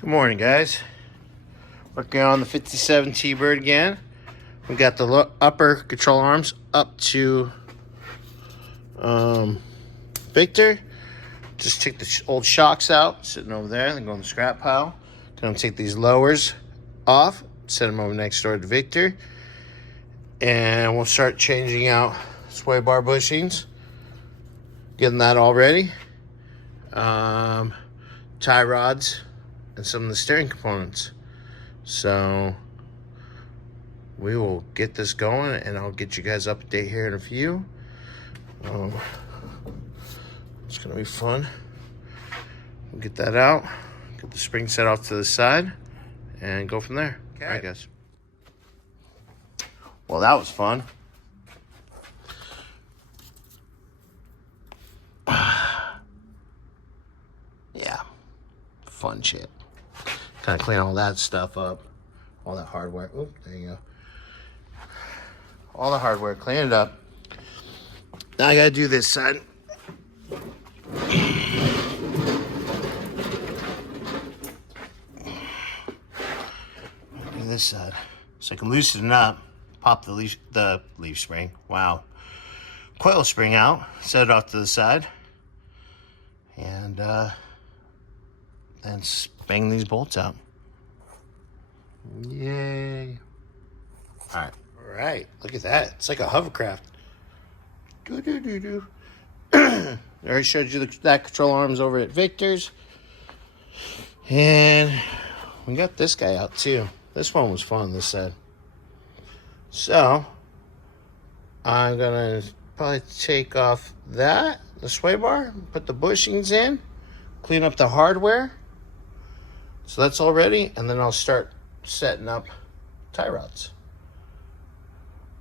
Good morning, guys. Working on the 57 T-Bird again. We got the upper control arms up to Victor. Just take the old shocks out, sitting over there. Then go in the scrap pile. Gonna take these lowers off, set them over next door to Victor, and we'll start changing out sway bar bushings. Getting that all ready. Tie rods and some of the steering components. So we will get this going, and I'll get you guys up to date here in a few. It's gonna be fun. We'll get that out, get the spring set off to the side, and go from there. Okay. All right, guys. Well, that was fun. Yeah, fun shit. Kind of clean all that stuff up, all that hardware. Oop, there you go. All the hardware, clean it up. Now I gotta do this side. Do this side, so I can loosen it up. Pop the leaf spring. Wow, coil spring out. Set it off to the side, and then bang these bolts out. Yay! All right. Look at that. It's like a hovercraft. I already showed you that control arms over at Victor's. And we got this guy out too. This one was fun, this set. So, I'm going to probably take off the sway bar, put the bushings in, clean up the hardware. So that's all ready. And then I'll start setting up tie rods.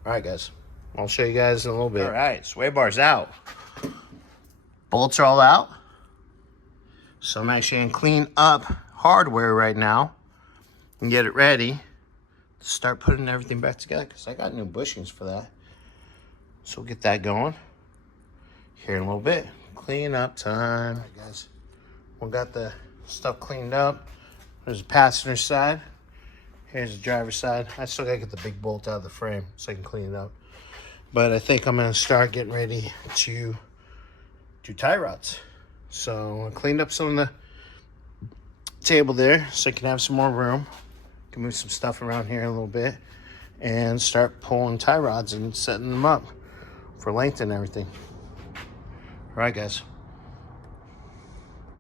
All right, guys. I'll show you guys in a little bit. All right, sway bar's out. Bolts are all out. So I'm actually going to clean up hardware right now and get it ready to start putting everything back together, because I got new bushings for that. So we'll get that going here in a little bit. Clean up time. All right, guys. We got the stuff cleaned up. There's the passenger side. Here's the driver's side. I still gotta get the big bolt out of the frame so I can clean it up. But I think I'm gonna start getting ready to do tie rods. So I cleaned up some of the table there so I can have some more room. Can move some stuff around here a little bit and start pulling tie rods and setting them up for length and everything. All right, guys.